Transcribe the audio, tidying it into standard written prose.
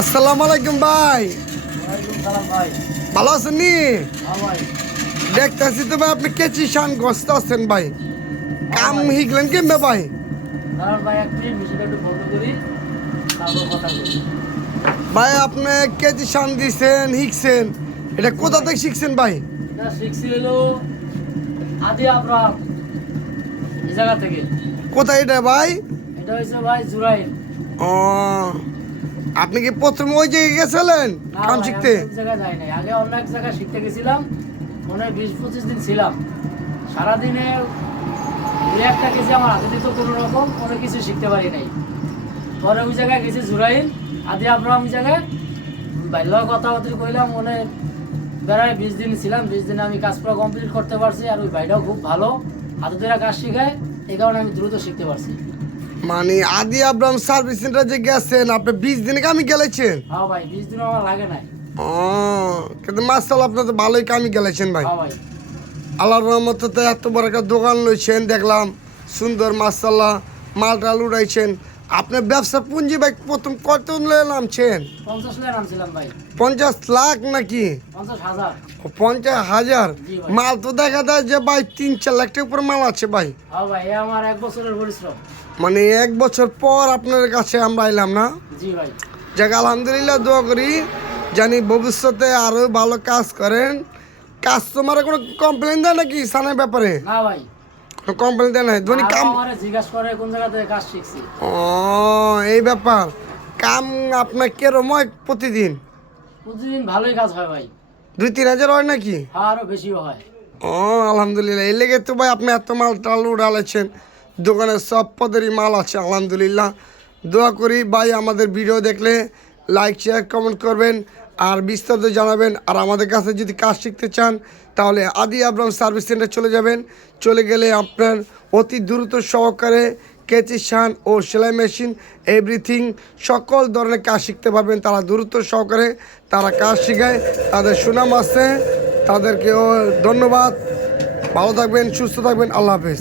আসসালামু আলাইকুম ভাই। ভালো আছেন নি? দেখতেছি তো ভাই আপনি কেচি শান গ্রস্ত আছেন ভাই। কাম শিখলেন কেমবে ভাই? ভাই আপনি কেচি শান দিছেন শিখছেন, এটা কোথা থেকে শিখছেন ভাই? কোথায় এটা ভাই? ও, আপনি কি প্রথমে ওই জায়গায় গেছিলেন কাম শিখতে? আগে অনেক জায়গায় শিখতে গেছিলাম, মনে 20-25 দিন ছিলাম। সারাদিনে 2-1টা কেজি আমার হাতে দিত, কোনো রকম কোনো কিছু শিখতে পারি নাই। পরে ওই জায়গায় গেছি জুরাইল আদি আব্রাহাম, ওই জায়গায় বাইরেও কথাবার্তা কইলাম, মনে বেড়ায় 20 দিন ছিলাম। 20 দিনে আমি কাজ পুরো কমপ্লিট করতে পারছি। আর ওই ভাইটাও খুব ভালো হাতে ধরে কাজ শেখায়, এই কারণে আমি দ্রুত শিখতে পারছি। মানে আদি আব্রাহাম সার্ভিস সেন্টার যে গেছেন আপনি 20 দিনে কামি গেলেছেন? হ্যাঁ ভাই, 20 দিন আমার লাগে নাই। ও, কিন্তু মাশাআল্লাহ আপনি তো ভালোই কামি গেলেছেন ভাই। হ্যাঁ ভাই, আল্লাহর রহমতে তো এত বড় একটা দোকান লইছেন দেখলাম, সুন্দর মাশাআল্লাহ মাল টাল উড়াইছেন। আপনার ব্যবসা পুঁজি ভাই প্রথম কত নামছেন? 50 লাখ নামছিলাম ভাই। 50 লাখ নাকি? 50,000। 50,000? জি ভাই। মাল তো দেখা যায় যে ভাই 3-4 লাখ টাকার উপর মাল আছে ভাই। হ্যাঁ ভাই, এ আমার 1 বছরের পরিশ্রম। মানে 1 বছর পর আপনার কাছে আমরা এলাম না? জি ভাই। যাক আলহামদুলিল্লাহ, দোয়া করি জানি ভবিষ্যতে আরো ভালো কাজ করেন। কাস্টমারে কোনো কমপ্লেন দেয় নাকি সানের ব্যাপারে? না ভাই, কোনো কমপ্লেন দেয় না ধনী কাম? আমারে জিজ্ঞাসা করে কোন জায়গা থেকে কাজ শিখছি। ও, এই ব্যাপার। কাম আপনার কেরম হয় প্রতিদিন? প্রতিদিন ভালোই কাজ হয় ভাই। 2-3 হাজার হয় নাকি? হ্যাঁ, আরো বেশিও হয়। ও আলহামদুলিল্লাহ, এই লেগে তো ভাই আপনি এত মাল টাল উড়ালেছেন, দোকানে সব পদেরই মাল আছে আলহামদুলিল্লাহ। দোয়া করি ভাই আমাদের ভিডিও দেখলে লাইক শেয়ার কমেন্ট করবেন আর বিস্তারিত জানাবেন। আর আমাদের কাছে যদি কাজ শিখতে চান তাহলে আদি আব্রাহাম সার্ভিস সেন্টার চলে যাবেন। চলে গেলে আপনার অতি দ্রুত সহকারে কেচি শান ও সেলাই মেশিন এভরিথিং সকল ধরনের কাজ শিখতে পারবেন। তারা দ্রুত সহকারে তারা কাজ শেখায়, তাদের সুনাম আছে, তাদেরকেও ধন্যবাদ। ভালো থাকবেন, সুস্থ থাকবেন, আল্লাহ হাফেজ।